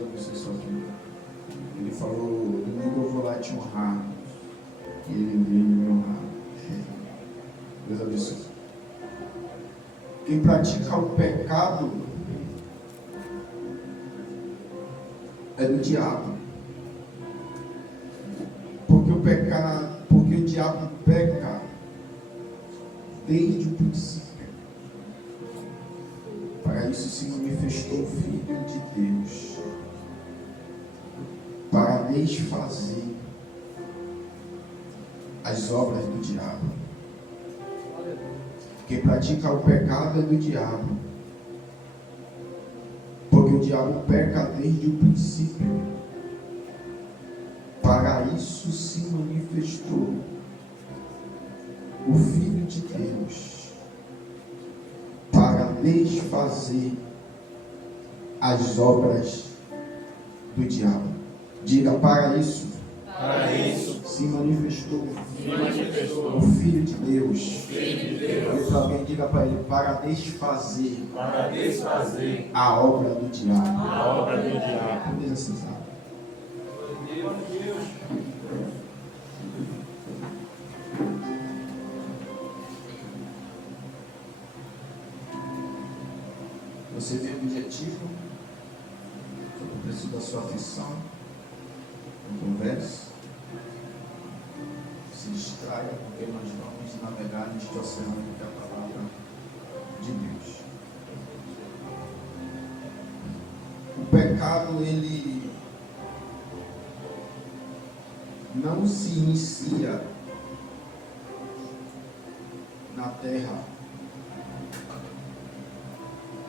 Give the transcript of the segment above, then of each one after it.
Deus abençoe sua vida. Ele falou, domingo eu vou lá te honrar. E ele veio me honrar. Deus abençoe. Quem pratica o pecado é do diabo. Porque o diabo peca desde o princípio. Para isso se manifestou o Filho de Deus, para desfazer as obras do diabo. Quem pratica o pecado é do diabo, porque o diabo peca desde o princípio. Para isso se manifestou o Filho de Deus, para desfazer as obras do diabo. Diga, para isso se manifestou o Filho de Deus. Para alguém, diga para ele, para desfazer a obra do diabo. Diz assim, sabe? Você vê o objetivo, o preço da sua aflição, não converse, se distraia, porque nós vamos navegar neste oceano que é a palavra de Deus. O pecado, ele não se inicia na terra,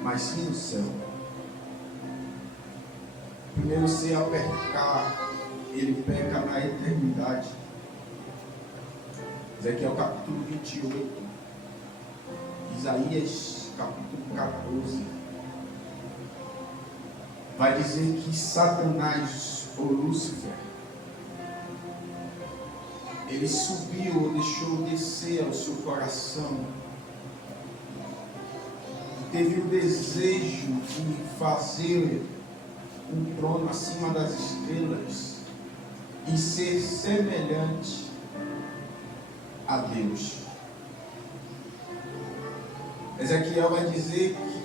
mas sim no céu. Primeiro se apertar, ele peca na eternidade. Ezequiel capítulo 28, Isaías capítulo 14, vai dizer que Satanás, ou Lúcifer, ele subiu ou deixou descer ao seu coração, teve o desejo de fazer um trono acima das estrelas e ser semelhante a Deus. Ezequiel vai dizer que,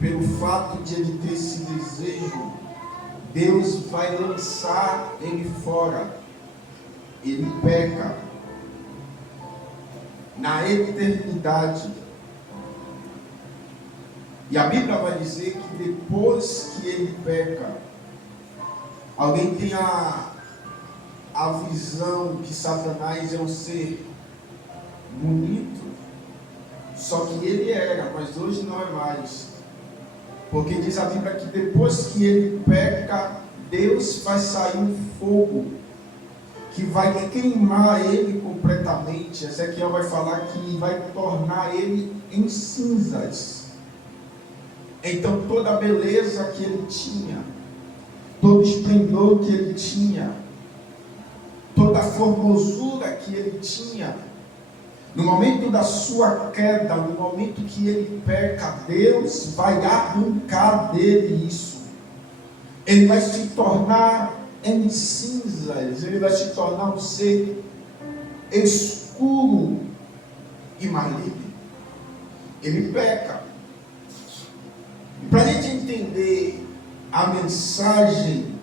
pelo fato de ele ter esse desejo, Deus vai lançar ele fora. Ele peca na eternidade. E a Bíblia vai dizer que depois que ele peca, alguém tem a visão que Satanás é um ser bonito, só que ele era, mas hoje não é mais. Porque diz a Bíblia que depois que ele peca, Deus vai sair um fogo que vai queimar ele completamente. Ezequiel vai falar que vai tornar ele em cinzas. Então toda a beleza que ele tinha, todo o esplendor que ele tinha, toda a formosura que ele tinha, no momento da sua queda, no momento que ele peca, Deus vai arrancar dele isso. Ele vai se tornar em cinzas, ele vai se tornar um ser escuro e maligno. Ele peca. Para a gente entender a mensagem,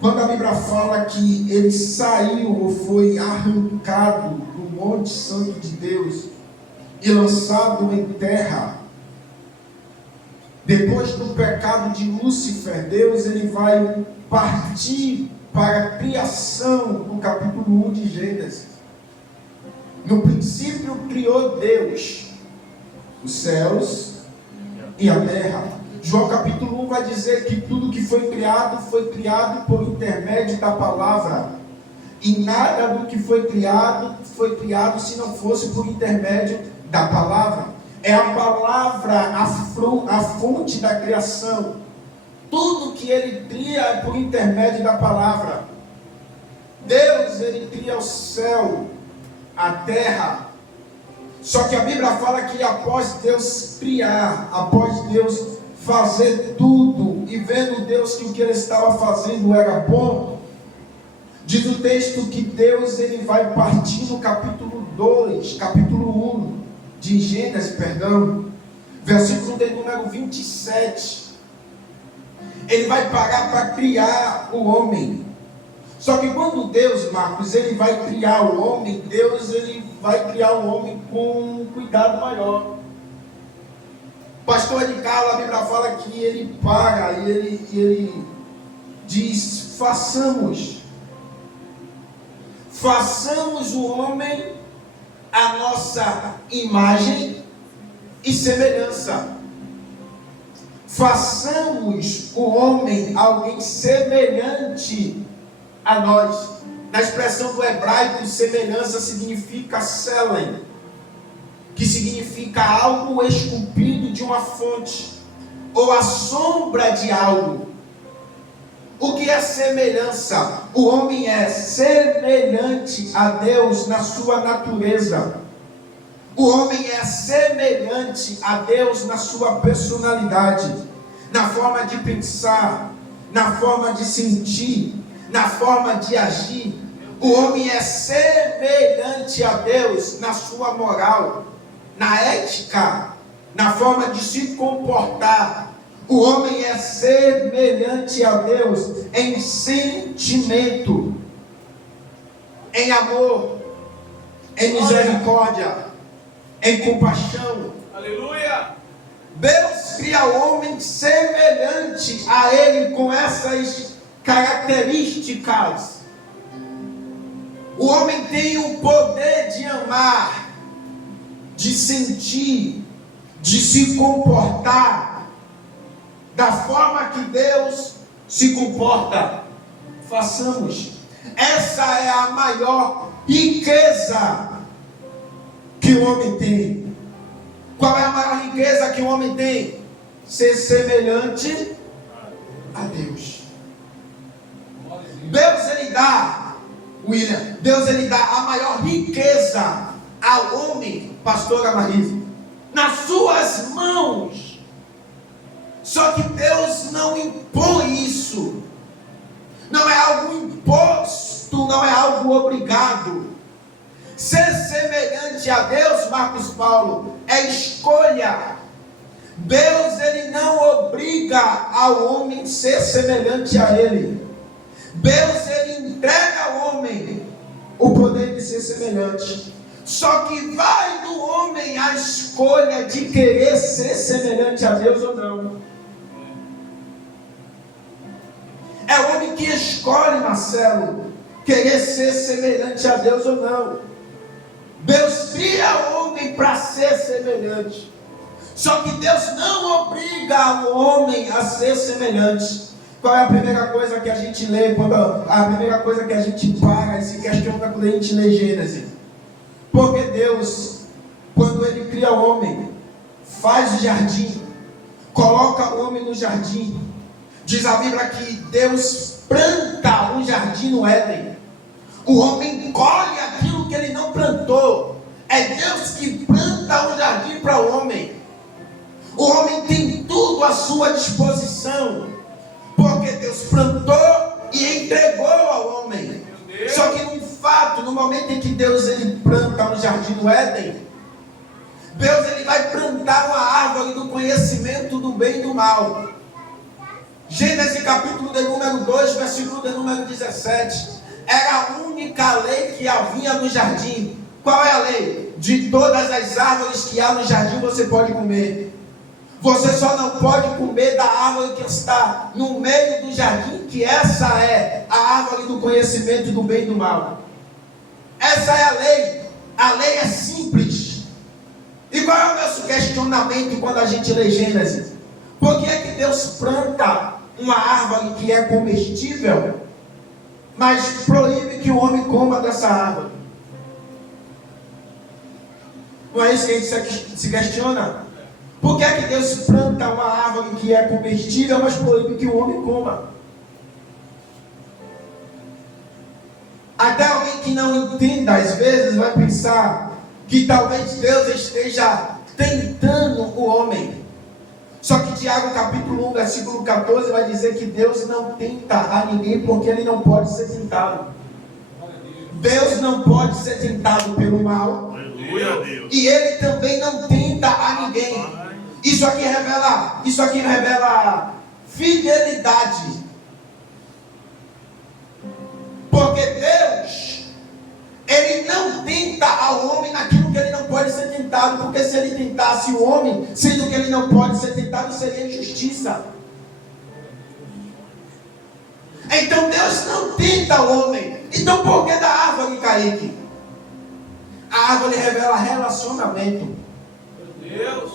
quando a Bíblia fala que ele saiu ou foi arrancado do Monte Santo de Deus e lançado em terra, depois do pecado de Lúcifer, Deus ele vai partir para a criação no capítulo 1 de Gênesis. No princípio criou Deus os céus e a terra. João capítulo 1 vai dizer que tudo que foi criado por intermédio da palavra. E nada do que foi criado se não fosse por intermédio da palavra. É a palavra a fonte da criação. Tudo que ele cria é por intermédio da palavra. Deus, ele cria o céu, a terra. Só que a Bíblia fala que após Deus criar, após Deus fazer tudo e vendo Deus que o que ele estava fazendo era bom, diz o texto que Deus ele vai partir no capítulo 1 de Gênesis, versículo de número 27. Ele vai parar para criar o homem. Só que quando Deus, Marcos, ele vai criar o homem, Deus ele vai criar o homem com um cuidado maior. Pastor de Carlos, a Bíblia fala que ele para e ele diz: façamos o homem a nossa imagem e semelhança. Façamos o homem alguém semelhante a nós. Na expressão do hebraico, semelhança significa selem, que significa algo esculpido de uma fonte, ou a sombra de algo. O que é semelhança? O homem é semelhante a Deus na sua natureza. O homem é semelhante a Deus na sua personalidade, na forma de pensar, na forma de sentir, na forma de agir. O homem é semelhante a Deus na sua moral, na ética, na forma de se comportar. O homem é semelhante a Deus em sentimento, em amor, em misericórdia, em compaixão. Aleluia! Deus cria o homem semelhante a Ele com essas características. O homem tem o poder de amar, de sentir, de se comportar da forma que Deus se comporta. Façamos. Essa é a maior riqueza que o homem tem. Qual é a maior riqueza que o homem tem? Ser semelhante a Deus. Deus ele dá, William, Deus ele dá a maior riqueza ao homem, pastora Marise, nas suas mãos. Só que Deus não impõe isso. Não é algo imposto, não é algo obrigado. Ser semelhante a Deus, Marcos Paulo, é escolha. Deus ele não obriga ao homem a ser semelhante a Ele. Deus ele entrega ao homem o poder de ser semelhante. Só que vai do homem a escolha de querer ser semelhante a Deus ou não. É o homem que escolhe, Marcelo, querer ser semelhante a Deus ou não. Deus cria o homem para ser semelhante. Só que Deus não obriga o homem a ser semelhante. Qual é a primeira coisa que a gente lê, a primeira coisa que a gente para e se questiona quando a gente lê Gênesis? Porque Deus, quando Ele cria o homem, faz o jardim, coloca o homem no jardim. Diz a Bíblia que Deus planta um jardim no Éden. O homem colhe aquilo que ele não plantou. É Deus que planta um jardim para o homem. O homem tem tudo à sua disposição, porque Deus plantou e entregou ao homem. Só que no fato, no momento em que Deus ele planta um jardim no Éden, Deus ele vai plantar uma árvore do conhecimento do bem e do mal. Gênesis capítulo de número 2, versículo de número 17. Era a única lei que havia no jardim. Qual é a lei? De todas as árvores que há no jardim você pode comer. Você só não pode comer da árvore que está no meio do jardim, que essa é a árvore do conhecimento do bem e do mal. Essa é a lei. A lei é simples. E qual é o nosso questionamento quando a gente lê Gênesis? Por que é que Deus planta uma árvore que é comestível, mas proíbe que o homem coma dessa árvore? Não é isso que a gente se questiona? Por que é que Deus planta uma árvore que é comestível, mas proíbe que o homem coma? Até alguém que não entenda, às vezes, vai pensar que talvez Deus esteja tentando o homem. Só que Tiago capítulo 1, versículo 14 vai dizer que Deus não tenta a ninguém porque ele não pode ser tentado. Deus não pode ser tentado pelo mal. E ele também não tenta a ninguém. Isso aqui revela fidelidade. Porque Deus, ele não tenta ao homem naquilo que ele não pode ser tentado. Porque se ele tentasse o homem, sendo que ele não pode ser tentado, seria injustiça. Então Deus não tenta o homem. Então por que da árvore, Kaique? A árvore revela relacionamento. Meu Deus.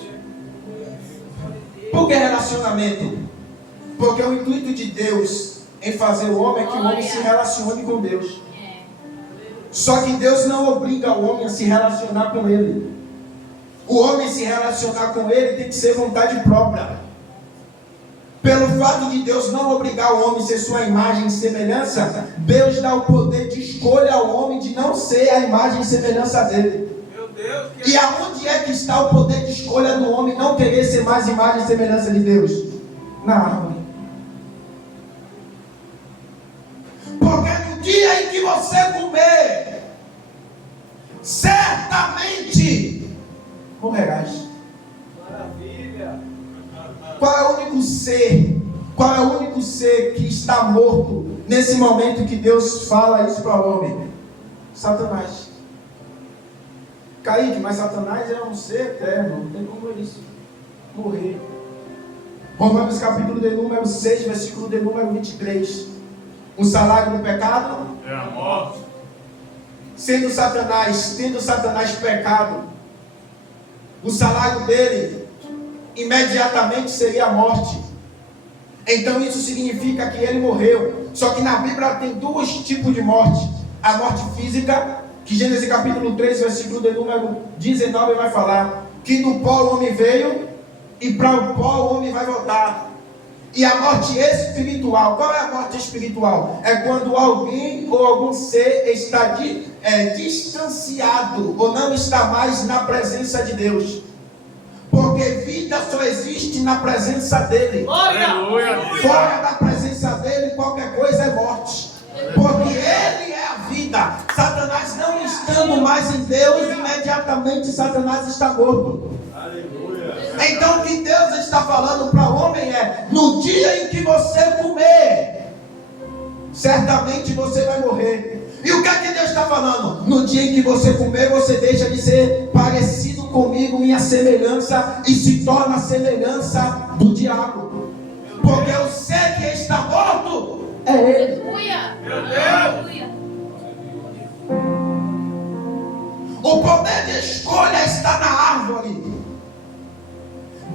Por que relacionamento? Porque o intuito de Deus em fazer o homem é que o homem se relacione com Deus. Só que Deus não obriga o homem a se relacionar com Ele. O homem se relacionar com Ele tem que ser vontade própria. Pelo fato de Deus não obrigar o homem a ser sua imagem e semelhança, Deus dá o poder de escolha ao homem de não ser a imagem e semelhança dele. Meu Deus, e aonde é que está o poder de escolha do homem não querer ser mais imagem e semelhança de Deus? Na árvore. Porque no dia em que você comer, certamente morrerás. Maravilha. Qual é o único ser que está morto nesse momento que Deus fala isso para o homem? Satanás. Kaique, mas Satanás é um ser eterno, não tem como ele morrer. Romanos capítulo de número 6, versículo de número 23. O salário do pecado é a morte. Tendo Satanás pecado, o salário dele imediatamente seria a morte. Então isso significa que ele morreu. Só que na Bíblia tem dois tipos de morte. A morte física, que Gênesis capítulo 3, versículo de número 19 vai falar que do pó o homem veio e para o pó o homem vai voltar. E a morte espiritual, qual é a morte espiritual? É quando alguém ou algum ser está distanciado ou não está mais na presença de Deus. Porque vida só existe na presença dele. Fora da presença dele, qualquer coisa é morte. Porque ele é a vida. Satanás não estando mais em Deus, imediatamente Satanás está morto. Então o que Deus está falando para o homem é: no dia em que você comer, certamente você vai morrer. E o que é que Deus está falando? No dia em que você comer, você deixa de ser parecido comigo, minha semelhança, e se torna a semelhança do diabo. Porque o ser que está morto é ele. Meu Deus! O poder de escolha está na árvore.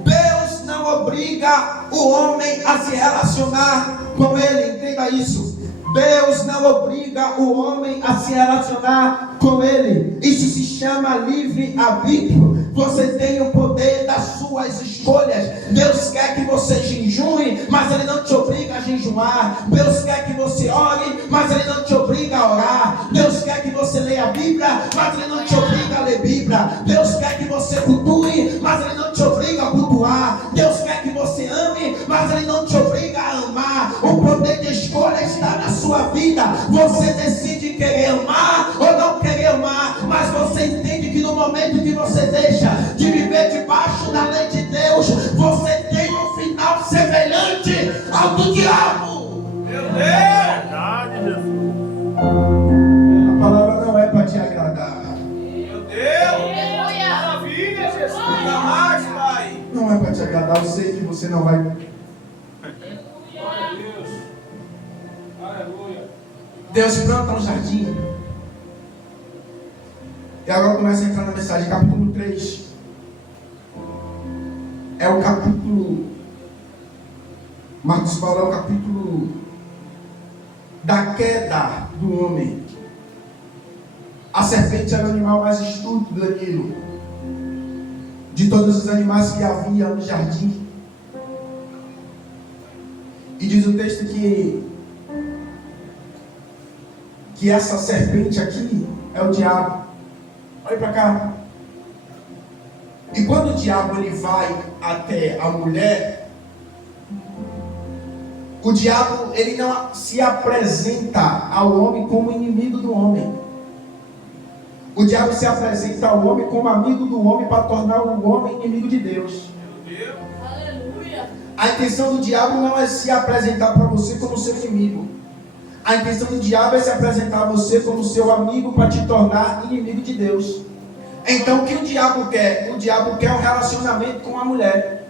Deus não obriga o homem a se relacionar com ele. Entenda isso. Deus não obriga o homem a se relacionar com ele. Isso se chama livre-arbítrio. Você tem o poder das suas escolhas. Deus quer que você jejue, mas Ele não te obriga a jejuar. Deus quer que você ore, mas Ele não te obriga a orar. Deus quer que você leia a Bíblia, mas Ele não te obriga a ler Bíblia. Deus quer que você cultue, mas Ele não te obriga a cultuar. Deus quer que você ame, mas Ele não te obriga a amar. O poder de escolha está na sua vida. Você decide querer amar ou não querer amar, mas você entende que no momento que você deixa de viver debaixo da lei de Deus, você tem um final semelhante ao do diabo. Meu Deus! Verdade, Jesus. A palavra não é para te agradar. Meu Deus! Maravilha, Jesus! Ainda mais, Pai! Não é para te agradar, eu sei que você não vai. Deus planta um jardim. E agora começa a entrar na mensagem, capítulo 3. É o capítulo, Marcos Paulo, é o capítulo da queda do homem. A serpente era o animal mais estúpido, Danilo, de todos os animais que havia no jardim. E diz o texto que essa serpente aqui é o diabo. Olha para cá. E quando o diabo ele vai até a mulher, o diabo ele não se apresenta ao homem como inimigo do homem. O diabo se apresenta ao homem como amigo do homem para tornar o homem inimigo de Deus. Aleluia. A intenção do diabo não é se apresentar para você como seu inimigo. A intenção do diabo é se apresentar a você como seu amigo para te tornar inimigo de Deus. Então o que o diabo quer? O diabo quer um relacionamento com a mulher.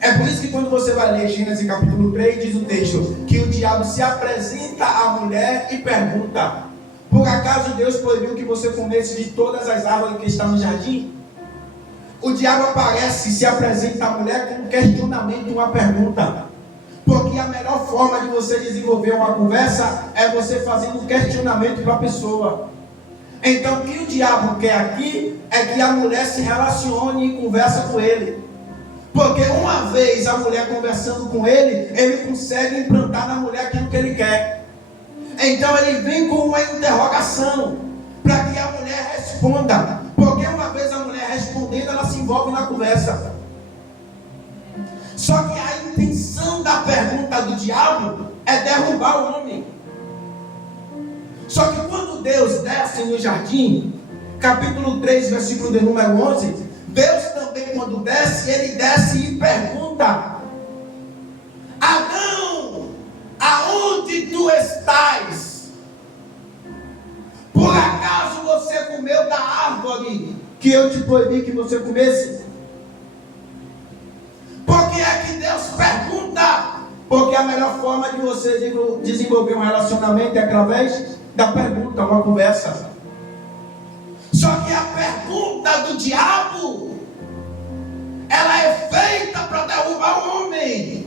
É por isso que quando você vai ler Gênesis capítulo 3, diz o texto que o diabo se apresenta à mulher e pergunta: por acaso Deus proibiu que você comesse de todas as árvores que estão no jardim? O diabo aparece e se apresenta à mulher com um questionamento, uma pergunta. Porque a melhor forma de você desenvolver uma conversa é você fazendo um questionamento para a pessoa. Então o que o diabo quer aqui é que a mulher se relacione e converse com ele. Porque uma vez a mulher conversando com ele, ele consegue implantar na mulher aquilo que ele quer. Então ele vem com uma interrogação para que a mulher responda. Porque uma vez a mulher respondendo, ela se envolve na conversa. Só que a intenção da pergunta do diabo é derrubar o homem. Só que quando Deus desce no jardim, capítulo 3, versículo de número 11, Deus também quando desce, ele desce e pergunta: Adão, aonde tu estás? Por acaso você comeu da árvore que eu te proibi que você comesse? Por que é que Deus pergunta? Porque a melhor forma de você desenvolver um relacionamento é através da pergunta, uma conversa. Só que a pergunta do diabo, ela é feita para derrubar o homem.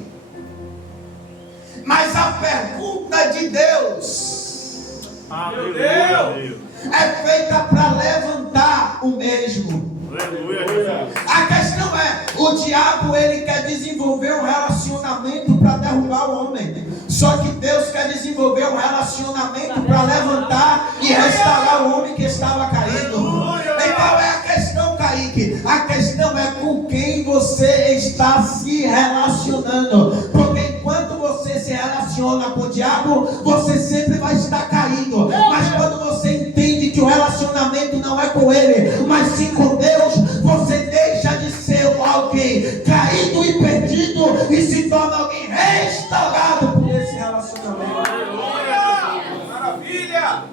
Mas a pergunta de Deus, meu Deus, é feita para levantar o mesmo. aleluia. A questão é, o diabo ele quer desenvolver um relacionamento para derrubar o homem. Só que Deus quer desenvolver um relacionamento para levantar e restaurar o homem que estava caído. Então é a questão, Kaique. A questão é com quem você está se relacionando. Porque enquanto você se relaciona com o diabo, você sempre vai estar caído. Mas quando você entende que o relacionamento não é com ele, mas sim com Deus, você deixa de ser alguém caído e perdido e se torna alguém restaurado por esse relacionamento. Aleluia, maravilha.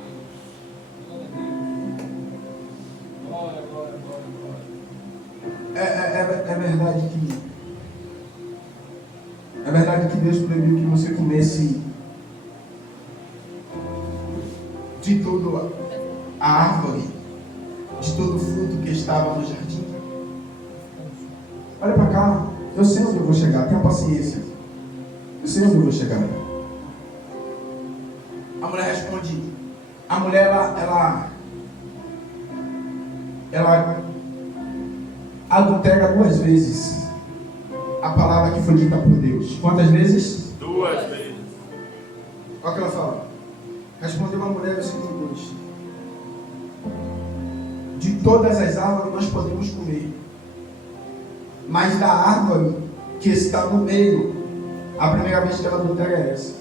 É verdade que Deus proibiu que você comesse de toda a árvore, de todo o fruto que estava no jardim. Olha para cá, eu sei onde eu vou chegar, tenha paciência. Eu sei onde eu vou chegar. A mulher responde. A mulher, ela adultera 2 vezes a palavra que foi dita por Deus. Quantas vezes? 2 vezes. Olha o que ela fala. Respondeu a mulher, versículo 2: de todas as árvores nós podemos comer, mas da árvore que está no meio, a primeira vez que ela adultera é essa.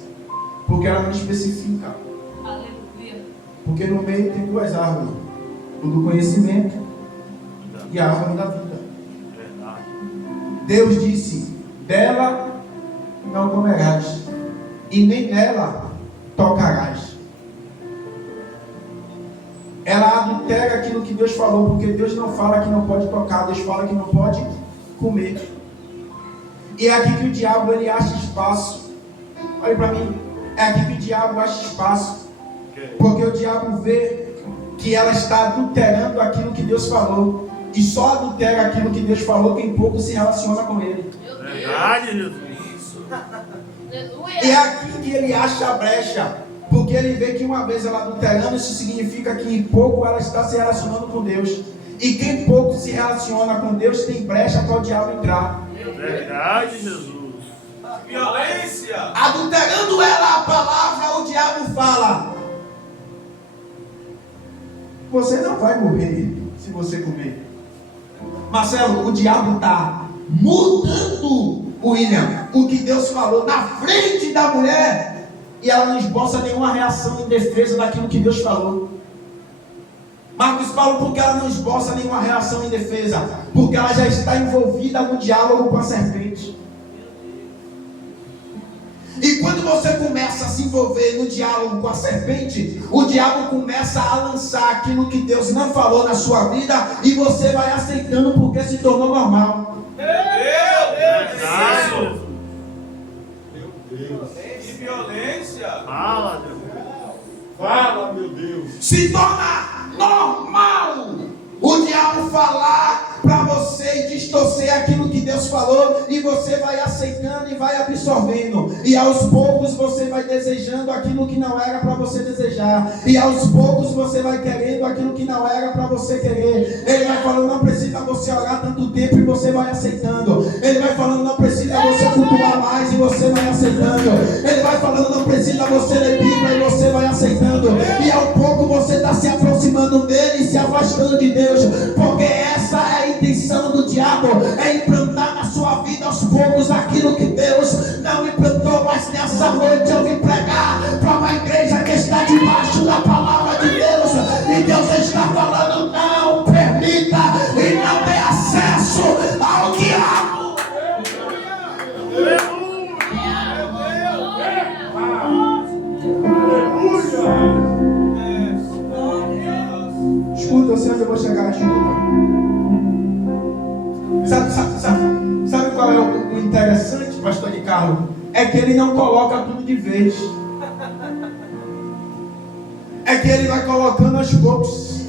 Porque ela não especifica. Aleluia. Porque no meio tem 2 árvores: o do conhecimento e a árvore da vida. Verdade. Deus disse: dela não comerás, e nem nela tocarás. Ela adultera aquilo que Deus falou, porque Deus não fala que não pode tocar, Deus fala que não pode comer. E é aqui que o diabo ele acha espaço. Olha para mim, é aqui que o diabo acha espaço, porque o diabo vê que ela está adulterando aquilo que Deus falou, e só adultera aquilo que Deus falou quem pouco se relaciona com ele. Verdade, Jesus. Aleluia. E é aqui que ele acha a brecha, porque ele vê que uma vez ela adulterando, isso significa que em pouco ela está se relacionando com Deus. E quem pouco se relaciona com Deus tem brecha para o diabo entrar. Verdade, Jesus. Violência. Adulterando ela a palavra, o diabo fala: você não vai morrer se você comer. Marcelo, o diabo está mudando, William, o que Deus falou na frente da mulher, e ela não esboça nenhuma reação em defesa daquilo que Deus falou. Marcos Paulo, porque ela não esboça nenhuma reação em defesa? Porque ela já está envolvida no diálogo com a serpente. E quando você começa a se envolver no diálogo com a serpente, o diabo começa a lançar aquilo que Deus não falou na sua vida, e você vai aceitando porque se tornou normal. Meu Deus. Que violência. Fala, Deus. Fala, meu Deus. Se torna normal o diabo falar para você e distorcer aquilo que Deus falou, e você vai aceitando e vai absorvendo, e aos poucos você vai desejando aquilo que não era para você desejar, e aos poucos você vai querendo aquilo que não era para você querer. Ele vai falando, não precisa você orar tanto tempo, e você vai aceitando. Ele vai falando, não precisa você cultuar mais, e você vai aceitando. Ele vai falando, não precisa você ler Bíblia, e você vai aceitando. E ao pouco você está se aproximando dele e se afastando de Deus, porque essa é a intenção do diabo, é implantar na sua vida aos poucos aquilo que Deus não implantou. Mas nessa noite eu vim pregar para uma igreja que está debaixo da palavra de Deus, e Deus está falando, não permita e não dê acesso ao diabo. Escuta, eu sei onde eu vou chegar, escuta. Sabe qual é o interessante, pastor de Carlos? É que ele não coloca tudo de vez. É que ele vai colocando aos poucos.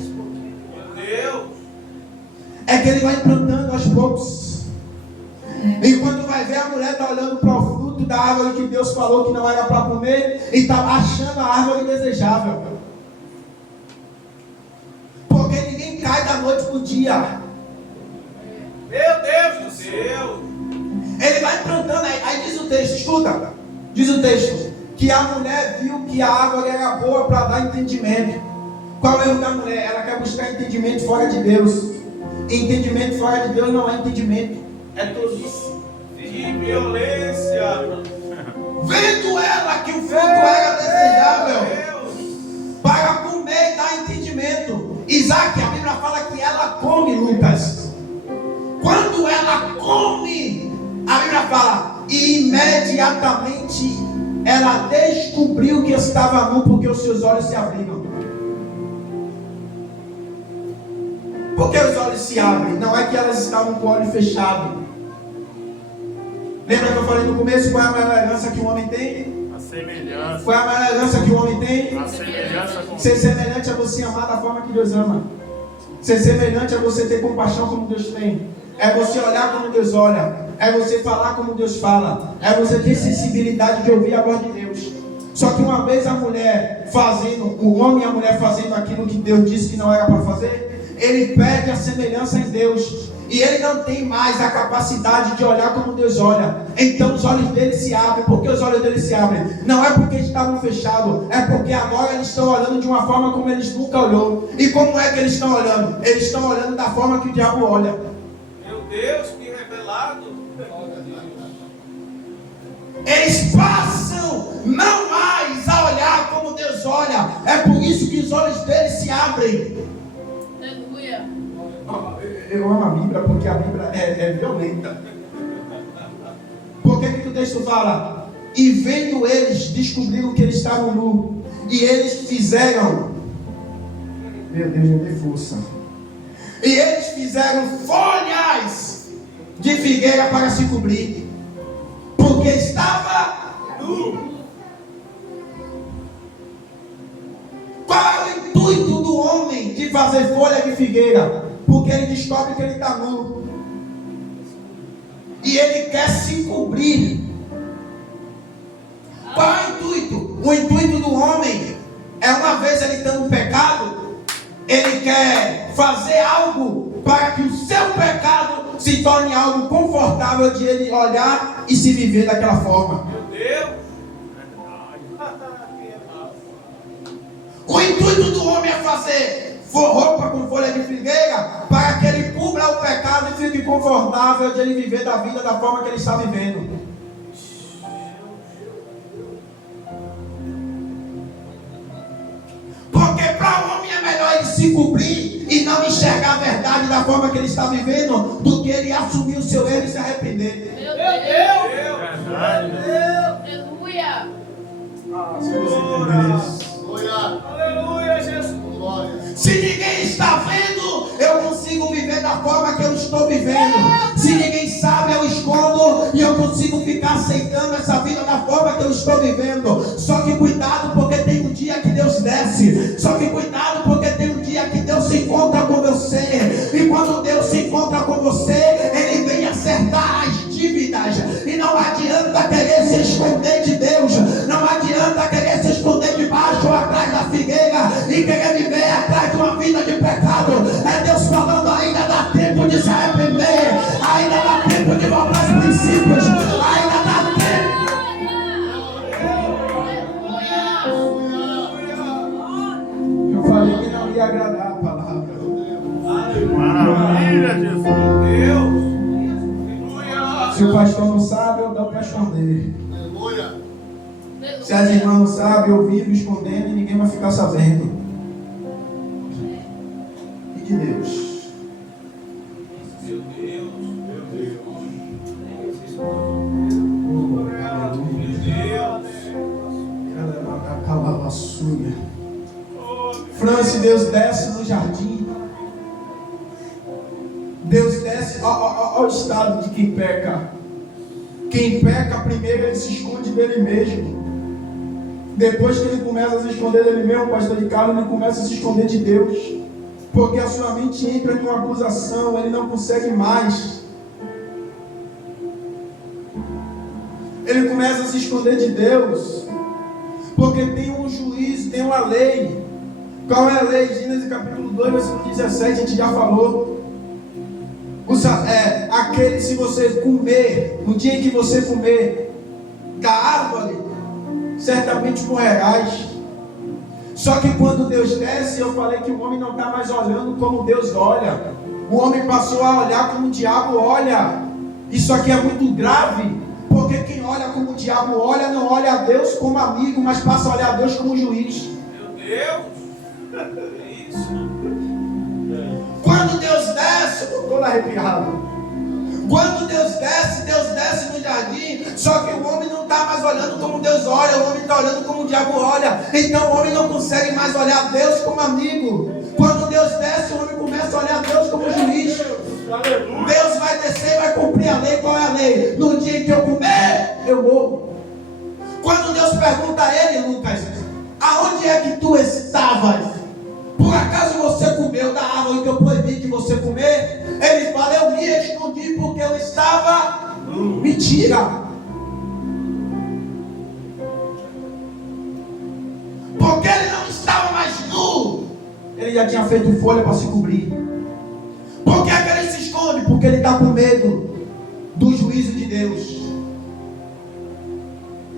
Meu Deus. É que ele vai implantando aos poucos. E quando vai ver, a mulher está olhando para o fruto da árvore que Deus falou que não era para comer, e está achando a árvore desejável. Porque ninguém cai da noite para o dia. Meu Deus do céu. Ele vai plantando, aí diz o texto, escuta, diz o texto, que a mulher viu que a árvore era boa para dar entendimento. Qual é o erro da mulher? Ela quer buscar entendimento fora de Deus. Entendimento fora de Deus não é entendimento, é tolice. Que violência. Vendo ela que o fruto era desejável para comer e dar entendimento. Isaac, a Bíblia fala que ela come, Lucas. Quando ela come, a Bíblia fala, e imediatamente ela descobriu que estava nu, porque os seus olhos se abriram. Por que os olhos se abrem? Não é que elas estavam com o olho fechado. Lembra que eu falei no começo, qual é a maior herança que o homem tem? A semelhança. Qual é a maior herança que o homem tem? A semelhança com Ser semelhante a você amar da forma que Deus ama. Ser semelhante a você ter compaixão como Deus tem. É você olhar como Deus olha. É você falar como Deus fala. É você ter sensibilidade de ouvir a voz de Deus. Só que uma vez a mulher fazendo, o homem e a mulher fazendo aquilo que Deus disse que não era para fazer, ele perde a semelhança em Deus. E ele não tem mais a capacidade de olhar como Deus olha. Então os olhos dele se abrem. Por que os olhos dele se abrem? Não é porque estavam fechados, é porque agora eles estão olhando de uma forma como eles nunca olhou. E como é que eles estão olhando? Eles estão olhando da forma que o diabo olha. Meu Deus, que revelado. Eles passam não mais a olhar como Deus olha. É por isso que os olhos deles se abrem. Aleluia. Eu amo a Bíblia porque a Bíblia é violenta. Por que o texto fala? E vendo eles, descobriram que eles estavam nus. E eles fizeram. Meu Deus, me dê força. E eles fizeram folhas de figueira para se cobrir. Porque estava nu. Qual é o intuito do homem de fazer folha de figueira? Porque ele descobre que ele está nu. E ele quer se cobrir. Qual é o intuito? O intuito do homem é, uma vez ele estando no pecado, ele quer fazer algo para que o seu pecado se torne algo confortável de ele olhar e se viver daquela forma. Meu Deus. O intuito do homem é fazer roupa com folha de figueira, para que ele cubra o pecado e fique confortável de ele viver da vida da forma que ele está vivendo. Porque para o homem é melhor ele se cobrir e não enxergar a verdade da forma que ele está vivendo, do que ele assumir o seu erro e se arrepender. Meu Deus! Aleluia! Aleluia! Se você entender isso. Aleluia, Jesus! Se ninguém está vendo, eu consigo viver da forma que eu estou vivendo. Se ninguém sabe, eu escondo e eu consigo ficar aceitando essa vida da forma que eu estou vivendo. Só que cuidado, porque tem um dia que Deus desce. Só que cuidado, porque tem um dia que Deus se encontra com você. E quando Deus se encontra com você, Ele vem acertar as dívidas. E não adianta querer se esconder de Deus. Não adianta querer se esconder debaixo ou atrás da figueira e querer viver atrás de uma vida de pecado. É Deus falando: ainda dá tempo de se arrepender, ainda dá tempo de voltar aos princípios, ainda dá tempo. Eu falei que não ia agradar a palavra. Maravilha, Jesus! Deus! Se o pastor não sabe, eu dou para esconder. Aleluia! Se as irmãs não sabem, eu vivo escondendo e ninguém vai ficar sabendo. E de Deus. Meu Deus! Meu Deus! França, Deus desce no jardim. Deus desce ao estado de quem peca. Quem peca primeiro, ele se esconde dele mesmo. Depois que ele começa a se esconder dele mesmo, pastor de Carlos, ele começa a se esconder de Deus. Porque a sua mente entra em uma acusação, ele não consegue mais. Ele começa a se esconder de Deus. Porque tem um juízo, tem uma lei. Qual é a lei? Gênesis capítulo 2, versículo 17, a gente já falou. Aquele, se você comer, no dia em que você comer da árvore, certamente morrerás. Só que quando Deus desce, eu falei que o homem não está mais olhando como Deus olha. O homem passou a olhar como o diabo olha. Isso aqui é muito grave, porque quem olha como o diabo olha, não olha a Deus como amigo, mas passa a olhar a Deus como juiz. Meu Deus! Isso! Quando Deus desce, eu estou arrepiado. Quando Deus desce no jardim. Só que o homem não está mais olhando como Deus olha, o homem está olhando como o diabo olha. Então o homem não consegue mais olhar Deus como amigo. Quando Deus desce, o homem começa a olhar Deus como juiz. Deus vai descer e vai cumprir a lei. Qual é a lei? No dia em que eu comer, eu morro. Quando Deus pergunta a ele, Lucas, aonde é que tu estavas? Por acaso você comeu da árvore que eu proibi de você comer? Ele fala: eu me escondi porque eu estava. Mentira! Porque ele não estava mais nu. Ele já tinha feito folha para se cobrir. Por que ele se esconde? Porque ele está com medo do juízo de Deus.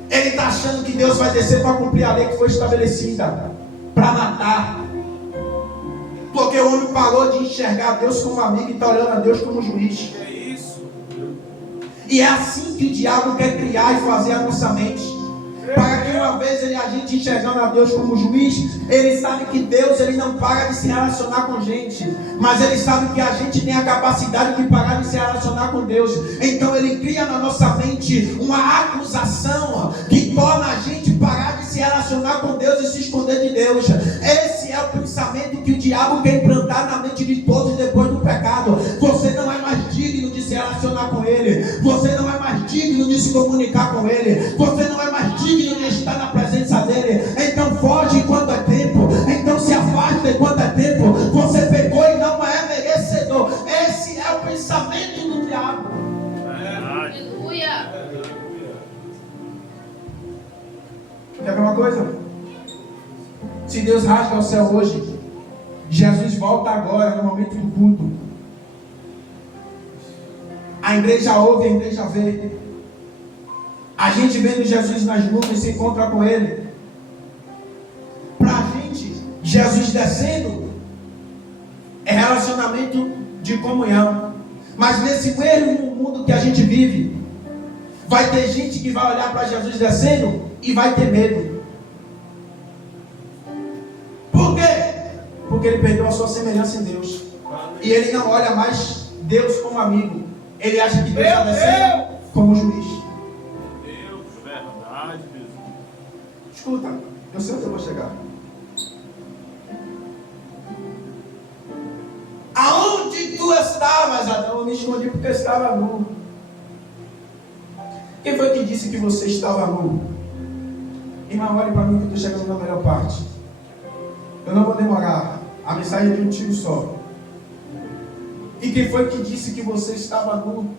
Ele está achando que Deus vai descer para cumprir a lei que foi estabelecida, para matar. Porque o homem parou de enxergar Deus como amigo e está olhando a Deus como juiz. É isso. E é assim que o diabo quer criar e fazer a nossa mente. Para que uma vez a gente enxergando a Deus como juiz, ele sabe que Deus ele não para de se relacionar com a gente. Mas ele sabe que a gente tem a capacidade de parar de se relacionar com Deus. Então ele cria na nossa mente uma acusação que torna a gente parar de se relacionar com Deus e se esconder de Deus. Esse é o pensamento que o diabo quer implantar na mente de todos depois do pecado. Você não é mais digno de se relacionar com Ele. Você não é mais digno de se comunicar com Ele. Você não é mais digno de estar na presença dEle. Então foge enquanto é tempo. Então se afasta enquanto é tempo. Você pecou e não é merecedor. Esse é o pensamento do diabo. Aleluia! Quer ver uma coisa? Se Deus rasga o céu hoje, Jesus volta agora, no momento do culto. A igreja ouve, a igreja vê. A gente vendo Jesus nas nuvens, se encontra com Ele. Para a gente, Jesus descendo é relacionamento de comunhão. Mas nesse mesmo mundo que a gente vive, vai ter gente que vai olhar para Jesus descendo e vai ter medo. Por quê? Porque ele perdeu a sua semelhança em Deus. E ele não olha mais Deus como amigo. Ele acha que Deus está descendo como juiz. Deus, verdade, Jesus. Escuta, eu sei onde eu vou chegar. Aonde tu estavas, Adão? Eu me escondi porque eu estava nu. Quem foi que disse que você estava nu? Irmão, olhe para mim que eu estou chegando na melhor parte. Eu não vou demorar. A mensagem é de um tiro só. E quem foi que disse que você estava nu?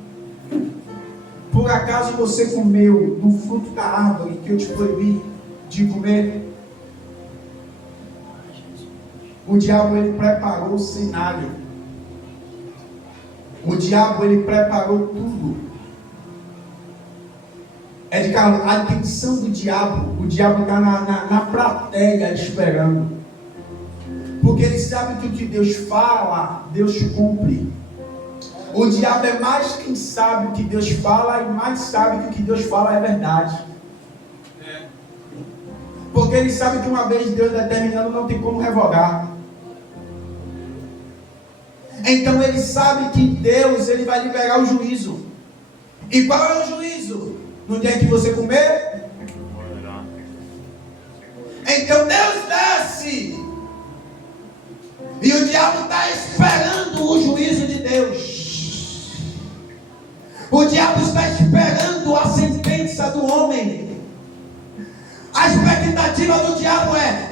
Por acaso você comeu do fruto da árvore que eu te proibi de comer? O diabo, ele preparou o cenário. O diabo, ele preparou tudo. É de cara, a intenção do diabo. O diabo está na plateia esperando. Porque ele sabe que o que Deus fala, Deus cumpre. O diabo é mais quem sabe o que Deus fala e mais sabe que o que Deus fala é verdade. Porque ele sabe que uma vez Deus determinando não tem como revogar. Então ele sabe que Deus, ele vai liberar o juízo. E qual é o juízo? No dia que você comer? Então Deus desce. E o diabo está esperando o juízo de Deus. O diabo está esperando a sentença do homem. A expectativa do diabo é: